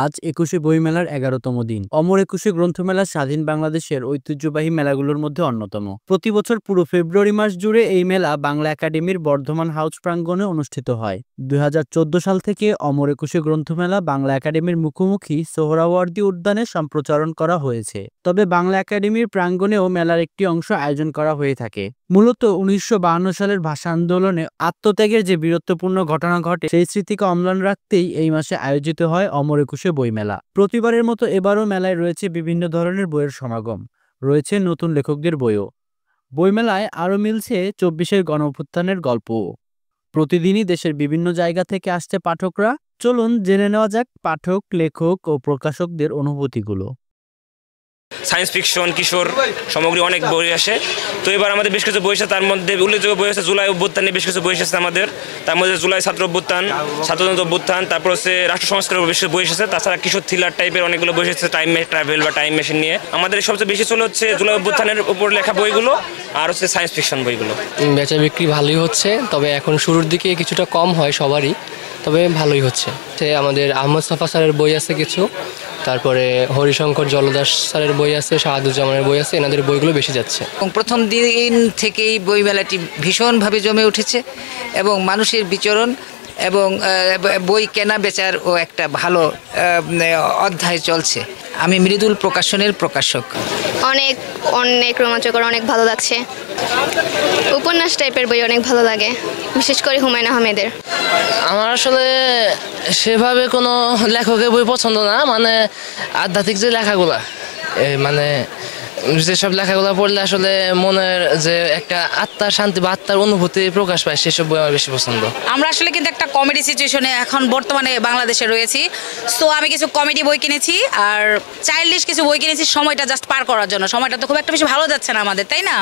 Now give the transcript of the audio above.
আজ ২১শে বইমেলার ১১তম দিন। অমর একুশে গ্রন্থমেলা স্বাধীন বাংলাদেশের ঐতিহ্যবাহী মেলাগুলোর মধ্যে অন্যতম। প্রতি বছর পুরো ফেব্রুয়ারি মাস জুড়ে এই মেলা বাংলা একাডেমির বর্ধমান হাউস প্রাঙ্গণে অনুষ্ঠিত হয়। ২০১৪ সাল থেকে অমর একুশে গ্রন্থমেলা বাংলা একাডেমির মুখোমুখি সোহরাওয়ার্দী উদ্যানে সম্প্রচারণ করা হয়েছে। তবে বাংলা একাডেমির প্রাঙ্গণেও মেলার একটি অংশ আয়োজন করা হয়ে থাকে। মূলত ১৯৫২ সালের ভাষা আন্দোলনে আত্মত্যাগের যে বীরত্বপূর্ণ ঘটনা ঘটে সেই স্মৃতিকে অম্লান রাখতেই এই মাসে আয়োজিত হয় অমর একুশে বইমেলা। প্রতিবারের মতো এবারও মেলায় রয়েছে বিভিন্ন ধরনের বইয়ের সমাগম, রয়েছে নতুন লেখকদের বইও। বইমেলায় আরও মিলছে ২৪-এর গণঅভ্যুত্থানের গল্পও। প্রতিদিনই দেশের বিভিন্ন জায়গা থেকে আসছে পাঠকরা। চলুন জেনে নেওয়া যাক পাঠক, লেখক ও প্রকাশকদের অনুভূতিগুলো। সায়েন্স ফিকশন, কিশোর সামগ্রী অনেক বই আসে। তো এবার আমাদের বেশ কিছু বই আছে, তার মধ্যে উল্লেখযোগ্য বই আছে জুলাই অভ্যুত্থানে বেশ কিছু বই এসেছে আমাদের। তার মধ্যে জুলাই ছাত্র অভ্যুত্থান, ছাত্রতন্ত্র অভ্যুত্থান, তারপর হচ্ছে রাষ্ট্র সংস্কারের বেশ বই এসেছে। তাছাড়া কিশোর থ্রিলার টাইপের অনেকগুলো বই এসেছে, টাইম ট্রাভেল বা টাইম মেশিন নিয়ে। আমাদের সবচেয়ে বেশি চলে হচ্ছে জুলাই অভ্যুত্থানের উপর লেখা বইগুলো আর হচ্ছে সায়েন্স ফিকশন বইগুলো। বেচা বিক্রি ভালোই হচ্ছে, তবে এখন শুরুর দিকে কিছুটা কম হয় সবারই, তবে ভালোই হচ্ছে। আমাদের আহমদ সাফা স্যারের বই আছে কিছু, তারপরে হরিশঙ্কর জলদাস স্যারের বই আছে, শাহাদুজ্জামানের বই আছে, এনাদের বইগুলো বেশি যাচ্ছে। প্রথম দিন থেকেই বইমেলাটি ভীষণভাবে জমে উঠেছে এবং মানুষের বিচরণ এবং বই কেনা বেচার ও একটা ভালো অধ্যায় চলছে। আমি মৃদুল প্রকাশনের প্রকাশক। অনেক অনেক রোমাঞ্চকর, অনেক ভালো লাগছে। উপন্যাস টাইপের বই অনেক ভালো লাগে, বিশেষ করে হুমায়ুন আহমেদের। আমার আসলে সেভাবে কোনো লেখকের বই পছন্দ না, মানে আধ্যাত্মিক যে লেখাগুলা, মানে যেসব লেখাগুলো পড়লে আসলে মনের যে একটা আত্মার শান্তি বা আত্মার অনুভূতি প্রকাশ পায়, সেসব বই আমার বেশি পছন্দ। আমরা আসলে কিন্তু একটা কমেডি সিচুয়েশনে এখন বর্তমানে বাংলাদেশে রয়েছি। সো আমি কিছু কমেডি বই কিনেছি আর চাইল্ডিশ কিছু বই কিনেছি, সময়টা জাস্ট পার করার জন্য। সময়টা তো খুব একটা বেশি ভালো যাচ্ছে না আমাদের, তাই না?